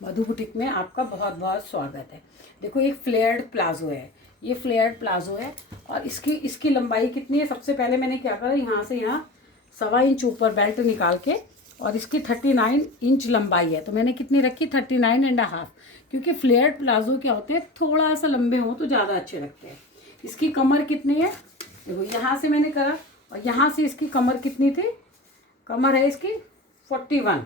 मधु boutique में आपका बहुत बहुत स्वागत है। देखो एक फ्लेयर्ड प्लाजो है, ये फ्लेयर्ड प्लाजो है और इसकी लंबाई कितनी है। सबसे पहले मैंने क्या करा, यहाँ से यहाँ 1.25 इंच ऊपर बेल्ट निकाल के, और इसकी 39 इंच लंबाई है तो मैंने कितनी रखी 39.5, क्योंकि फ्लेयर्ड प्लाजो क्या होते हैं थोड़ा सा लंबे हों तो ज़्यादा अच्छे लगते हैं। इसकी कमर कितनी है, देखो यहाँ से मैंने करा और यहाँ से इसकी कमर कितनी थी, कमर है इसकी 41।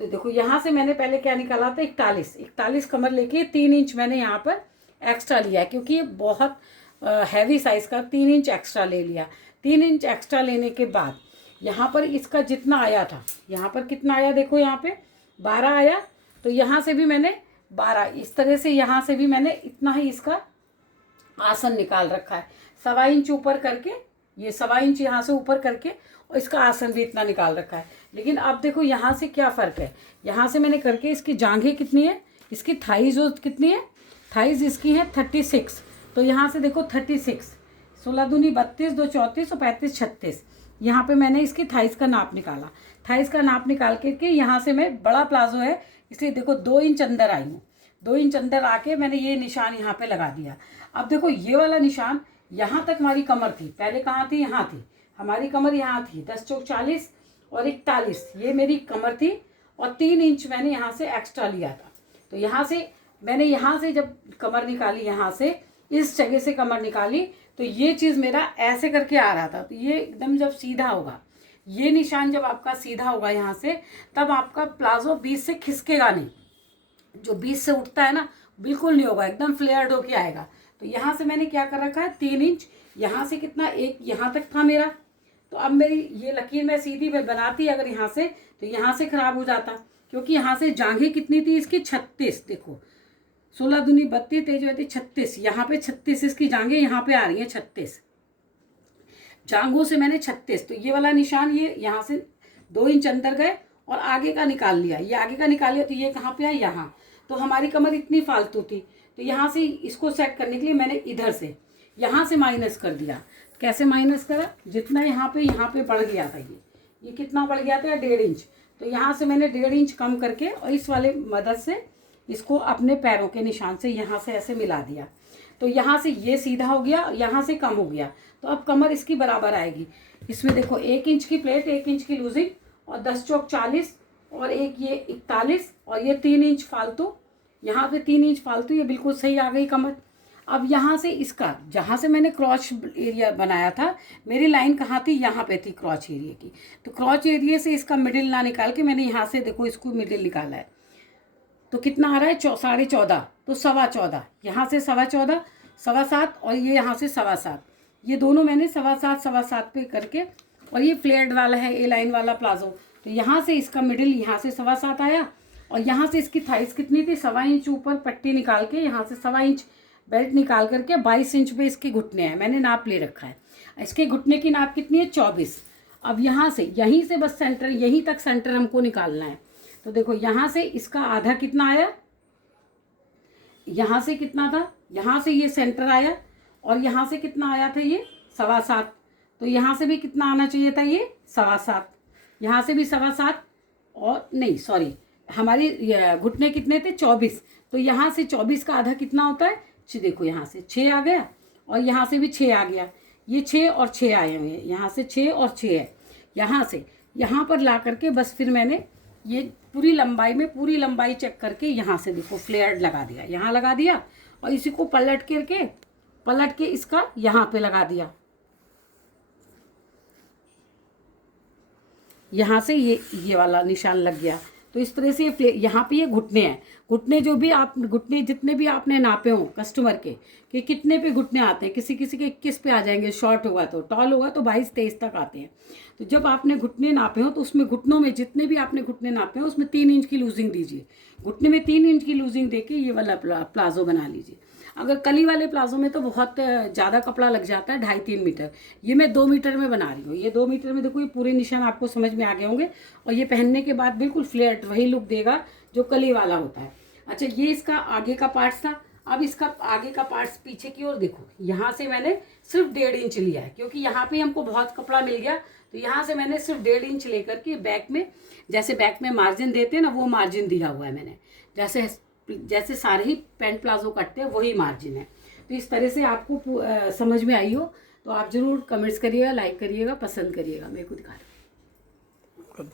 तो देखो यहाँ से मैंने पहले क्या निकाला था 41 कमर लेके 3 इंच मैंने यहाँ पर एक्स्ट्रा लिया है, क्योंकि ये बहुत हैवी साइज़ का 3 इंच एक्स्ट्रा ले लिया। 3 इंच एक्स्ट्रा लेने के बाद यहाँ पर इसका जितना आया था, यहाँ पर कितना आया देखो, यहाँ पे 12 आया, तो यहाँ से भी मैंने 12, इस तरह से यहाँ से भी मैंने इतना ही इसका आसन निकाल रखा है। 1.25 इंच ऊपर करके, ये 1.25 इंच यहाँ से ऊपर करके, और इसका आसन भी इतना निकाल रखा है। लेकिन अब देखो यहाँ से क्या फ़र्क है, यहाँ से मैंने करके इसकी जांघें कितनी है, इसकी थाइज कितनी है, थाइज इसकी है 36, तो यहाँ से देखो 36, 16 दूनी 32, 2 34 और 35 36, यहाँ पे मैंने इसकी थाइज का नाप निकाला। थाइज का नाप निकाल के यहाँ से मैं, बड़ा प्लाजो है इसलिए देखो 2 इंच अंदर आई हूँ, 2 इंच अंदर आके मैंने ये निशान यहाँ पे लगा दिया। अब देखो ये वाला निशान, यहाँ तक हमारी कमर थी, पहले कहाँ थी, यहाँ थी हमारी कमर, यहाँ थी 10 चौक 40 और 41, ये मेरी कमर थी, और 3 इंच मैंने यहाँ से एक्स्ट्रा लिया था। तो यहाँ से मैंने, यहाँ से जब कमर निकाली, यहाँ से इस जगह से कमर निकाली, तो ये चीज़ मेरा ऐसे करके आ रहा था। तो ये एकदम जब सीधा होगा, ये निशान जब आपका सीधा होगा यहाँ से, तब आपका प्लाजो बीच से खिसकेगा नहीं, जो बीच से उठता है ना बिल्कुल नहीं होगा, एकदम फ्लेयर्ड होके आएगा। तो यहाँ से मैंने क्या कर रखा है 3 इंच, यहाँ से कितना, एक यहाँ तक था मेरा, तो अब मेरी ये लकीर मैं सीधी बनाती अगर यहाँ से, तो यहाँ से खराब हो जाता, क्योंकि यहाँ से जांघें कितनी थी इसकी 36, देखो 16 दूनी 32, तेज होती 36, यहाँ पे 36 इसकी जांघें यहाँ पे आ रही है 36, जांघों से मैंने 36, तो ये वाला निशान, ये यहाँ से 2 इंच अंदर गए और आगे का निकाल लिया, ये आगे का निकाल लिया, तो ये कहाँ पे है, यहाँ। तो हमारी कमर इतनी फालतू थी, तो यहाँ से इसको सेट करने के लिए मैंने इधर से यहाँ से माइनस कर दिया। कैसे माइनस करा, जितना यहाँ पे बढ़ गया था, ये कितना बढ़ गया था 1.5 इंच, तो यहाँ से मैंने 1.5 इंच कम करके और इस वाले मदद से इसको अपने पैरों के निशान से यहाँ से ऐसे मिला दिया। तो यहाँ से ये सीधा हो गया, यहाँ से कम हो गया, तो अब कमर इसकी बराबर आएगी। इसमें देखो 1 इंच की प्लेट, 1 इंच की लूजिंग, और 10 चौक 40 और एक ये 41 और ये 3 इंच फालतू, यहाँ पे 3 इंच फालतू, ये बिल्कुल सही आ गई कमर। अब यहाँ से इसका, जहाँ से मैंने क्रॉच एरिया बनाया था, मेरी लाइन कहाँ थी, यहाँ पे थी क्रॉच एरिया की, तो क्रॉच एरिया से इसका मिडिल ना निकाल के मैंने यहाँ से देखो इसको मिडिल निकाला है, तो कितना आ रहा है 14.5, तो 14.25, यहाँ से 14.25, 7.25 और ये यहाँ से 7.25, ये दोनों मैंने 7.25 पे करके, और ये फ्लेयर्ड वाला है ए लाइन वाला प्लाजो, तो यहाँ से इसका मिडिल यहाँ से 7.25 आया, और यहाँ से इसकी थाइस कितनी थी 1.25 इंच ऊपर पट्टी निकाल के, यहाँ से 1.25 इंच बेल्ट निकाल करके 22 इंच पे इसके घुटने हैं, मैंने नाप ले रखा है। इसके घुटने की नाप कितनी है 24। अब यहाँ से, यहीं से बस सेंटर, यहीं तक सेंटर हमको निकालना है। तो देखो यहाँ से इसका आधा कितना आया, यहाँ से कितना था, यहाँ से ये सेंटर आया, और यहाँ से कितना आया था ये 7.25, तो यहाँ से भी कितना आना चाहिए था ये 7.25, यहाँ से भी 7.25, और नहीं सॉरी, हमारी घुटने कितने थे 24, तो यहाँ से 24 का आधा कितना होता है, देखो यहाँ से 6 आ गया, और यहाँ से भी 6 आ गया, ये 6 और 6 आए हुए हैं, यहाँ से 6 और 6 है, यहाँ से यहाँ पर ला करके बस फिर मैंने ये पूरी लंबाई चेक करके यहाँ से देखो फ्लेयर्ड लगा दिया, यहाँ लगा दिया, और इसी को पलट के इसका यहाँ पे लगा दिया, यहाँ से ये वाला निशान लग गया। तो इस तरह से ये यहाँ पे ये घुटने हैं, घुटने जो भी आप, घुटने जितने भी आपने नापे हों कस्टमर के कि कितने पे घुटने आते हैं, किसी के 21 पे आ जाएंगे, शॉर्ट होगा तो, टॉल होगा तो 22-23 तक आते हैं। तो जब आपने घुटने नापे हो तो उसमें घुटनों में जितने भी आपने घुटने नापे हो उसमें 3 इंच की लूजिंग दीजिए, घुटने में 3 इंच की लूजिंग देके ये वाला प्लाजो बना लीजिए। अगर कली वाले प्लाजो में तो बहुत ज़्यादा कपड़ा लग जाता है, 2.5-3 मीटर, ये मैं 2 मीटर में बना रही हूँ। ये 2 मीटर में देखो ये पूरे निशान आपको समझ में आ गए होंगे, और ये पहनने के बाद बिल्कुल फ्लेट वही लुक देगा जो कली वाला होता है। अच्छा, ये इसका आगे का पार्ट था। अब इसका आगे का पार्ट्स पीछे की ओर देखो, यहाँ से मैंने सिर्फ 1.5 इंच लिया है, क्योंकि यहाँ पे हमको बहुत कपड़ा मिल गया, तो यहाँ से मैंने सिर्फ 1.5 इंच लेकर के बैक में, जैसे बैक में मार्जिन देते हैं ना, वो मार्जिन दिया हुआ है मैंने। जैसे जैसे सारे ही पैंट प्लाजो कटते हैं वही मार्जिन है। तो इस तरह से आपको समझ में आई हो तो आप ज़रूर कमेंट्स करिएगा, लाइक करिएगा, पसंद करिएगा। मेरे को दिखा रहा हूँ।